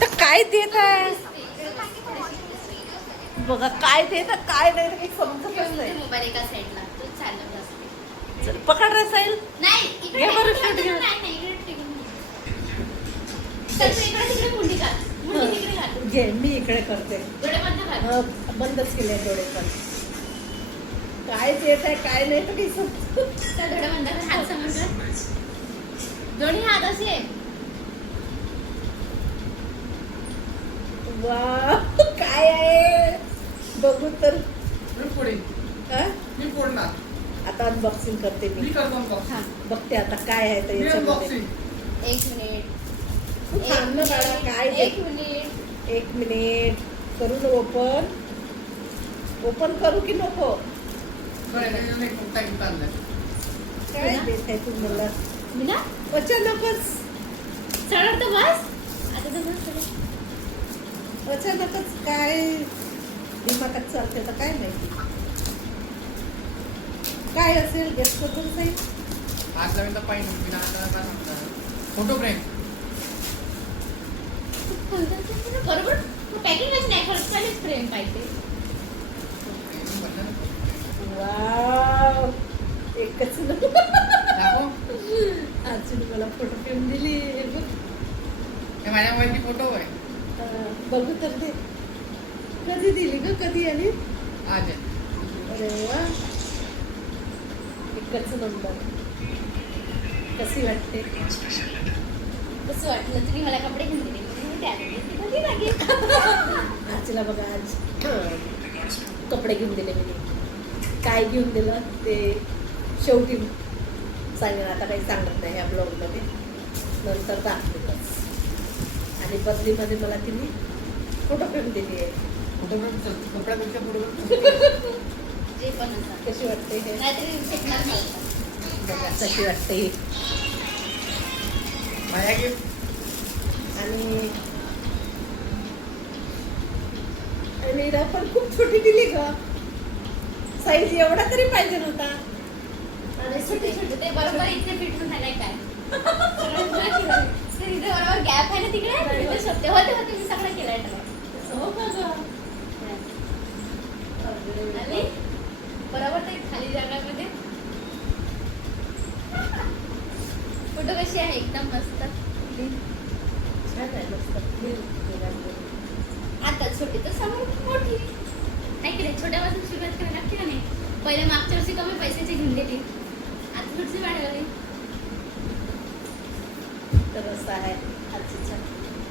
तर काय देत आहे? बघा काय देत काय नाही काही समजतच नाही. मोबाईल एका साईडला. तो चालत असते चल, पकड रसाईल नाही इकडे बरं शूट घे. नाही नाही इकडे टिकून चल तू इकडे तिकडे मुंडी घाल. मुंडी तिकडे घाल. घे मी इकडे करते. डोळे बंद घाल अं, बंदच केले डोळे पण. काय देत आहे काय नाही तर काही समजत डोळे बंद कर. हात कर. दोन्ही हात असे. वा काय आहे? बघू तर. मी पुढे. हा? मी फोडणार आता अनबॉक्सिंग करते मी. मी करतो unboxing. हा बघते आता काय आहे तर मी याच्यामध्ये. unboxing. एक मिनिट. तू थांब ना बाळा काय एक ते- मिनिट. एक मिनिट. करू ना ओपन ओपन करू की नको? बरं, त्याच्यात एक time चाललाय. काय देत आहे तू मला? मी ना अचानकच. सरळ तर बस. आता तर बस सरळ. अचानकच काय? दिमागात चालते तर काय माहिती? काय असेल गेस करून जाईल आज नवीन तर पाहिजे मी आता काय. Photo frame. बरोबर. पॅकिंगच नाही खरंच पहिले फ्रेम पाहिजे. वाव. एकच अजून मला फोटो फ्रेम दिली. हे बघ. हे माझ्या मोबाईलची फोटो आहे. बघू तर दे. कधी दिली ग? कधी आली? आज. अरे वा. एकच नंबर. कशी वाटते? कसं वाटलं? तुम्ही मला कपडे घेऊन दिले. आजीला बघा आज कपडे घेऊन दिले मी. काय घेऊन दिलं? ते शेवटी सांगेन आता काही सांगत नाही ह्या ब्लॉगमध्ये नंतर दाखवतच आणि बदलीमध्ये मला तिने फोटो फ्रेम दिली आहे. फोटो फ्रेम चल, कपड्यापेक्षा फोटो फ्रेम जे पण असं. कशी वाटते हे? बघा कशी वाटते आणि आणि पण खूप छोटी दिली ग. साईज एवढा तरी पाहिजे नव्हता. आणि छोटे छोटे. ते बरोबर इथे फिट आलाय काय? गॅप आहे ना तिकडे? तिथे शब्द होते होते मी सगळं केलंय त्याला. हो? आणि? बरोबर ते खाली जागामध्ये फोटो कशी आहे? एकदम मस्त. छान आहे मस्त. आता छोटी तर समोर मोठी. नाही की छोट्यापासून सुरुवात करायला लागते का नाही? पहिले मागच्या वर्षी कमी पैशाची घेऊन दिली आता थोडीशी वाढवली. तर असं आहे आजीचा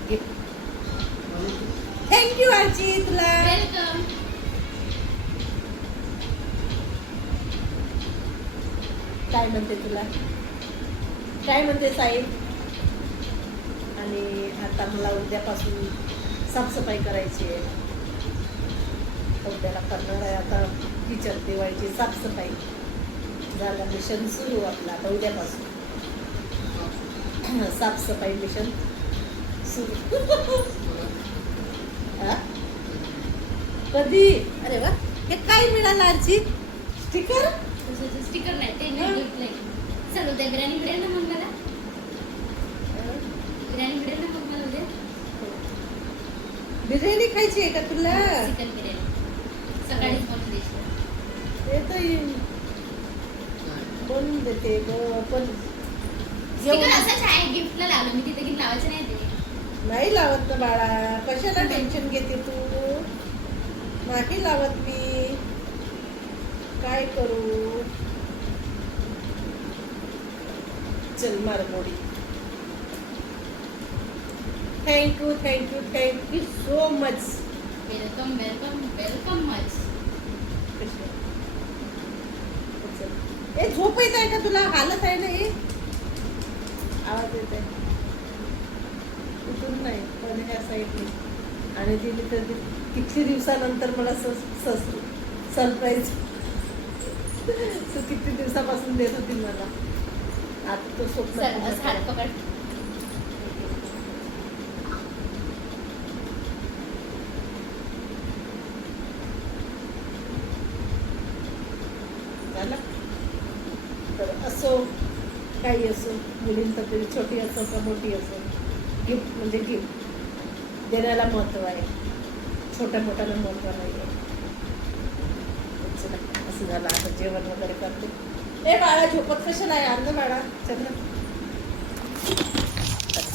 गिफ्ट थँक्यू आजी तुला वेलकम काय म्हणते तुला काय म्हणते साई आणि आता मला उद्यापासून साफसफाई करायची आहे. उद्याला करणार आहे आता किचन दिवाळीची साफसफाई. झालं मिशन सुरू आपलं आता उद्यापासून. साफसफाई मिशन हा? कधी? अरे वा हे काय मिळालं आजी स्टिकर? स्टिकर नाही ते नाही चल उद्या बिर्याणी मिळेल ना मग मला. बिर्याणी मिळेल ना मग मला उद्या. बिर्याणी खायची आहे का तुला? चिकन बिर्याणी. सकाळीच बनवून द्यायची ते तर. बनवून देते ग पण स्टिकर गिफ्टला लावलं? मी तिथे लावायचं नाही ते नाही लावत ना बाळा. कशाला टेन्शन घेते तू? नाही लावत मी. काय करू? चल मार गोडी thank you thank you thank you so much welcome welcome welcome much ए झोप येत आहे का तुला? हालत आहे ना हे आवाज येत आहे कुठून नाही पण ह्या साईडने आणि तिने तर किती दिवसानंतर मला सरप्राईज तू किती दिवसापासून देत होती मला. आता तो स्वप्न झालं? तर असो काही असो मुलींचा तरी छोटी असो का मोठी असो गिफ्ट म्हणजे गिफ्ट देण्याला महत्त्व आहे. छोट्या मोठ्याला महत्त्व नाही आहे. असं झालं. आता जेवण वगैरे करते. ए बाळा झोपत कशाला आहे आणलं बाळा चंद्र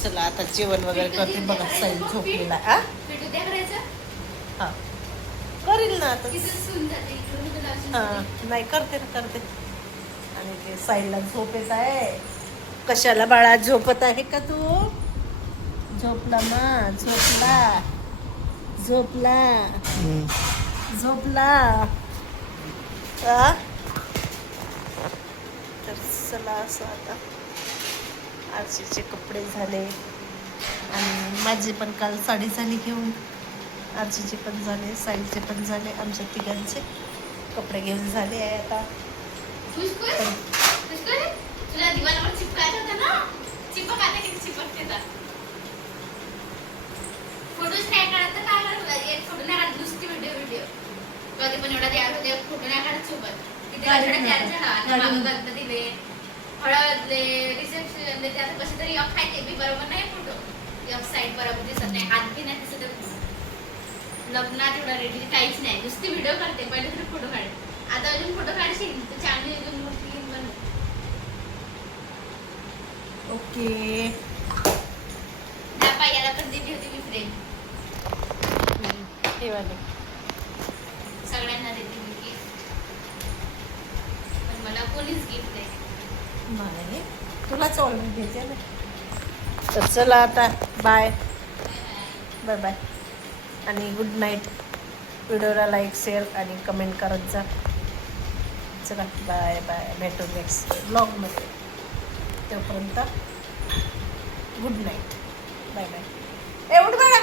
चला आता जेवण वगैरे करते. बघा साई झोपलेला करायचं हा. करील ना आता. हा. नाही करते ना करते. आणि ते साईडला झोप येत आहे. कशाला बाळा झोपत आहे का तू? झोपला मा झोपला. झोपला. झोपला. तर चला असं आता. आरशीचे कपडे झाले. आणि माझी पण काल साडी झाली घेऊन आरशीचे पण झाले साईडचे पण झाले. आमच्या तिघांचे कपडे घेऊन झाले आहे आता. लग्नात एवढा रेडी काहीच नाही. नुसती व्हिडिओ काढते पहिले तरी फोटो काढ आता अजून फोटो काढशील? तर चॅनल अजून मोठी घेऊन बनव. ओके. त्या पायाला पण दिली होती मी फ्रेम वाले. सगळ्यांना देते मी गिफ्ट पण मला कोणीच गिफ्ट नाही. नाही. तुलाच देते ना. तर चला आता बाय बाय बाय आणि गुड नाईट व्हिडिओला लाईक शेअर आणि कमेंट करत जा. चला बाय बाय भेटू नेक्स्ट ब्लॉगमध्ये तोपर्यंत गुड नाईट बाय बाय ए उठ बघा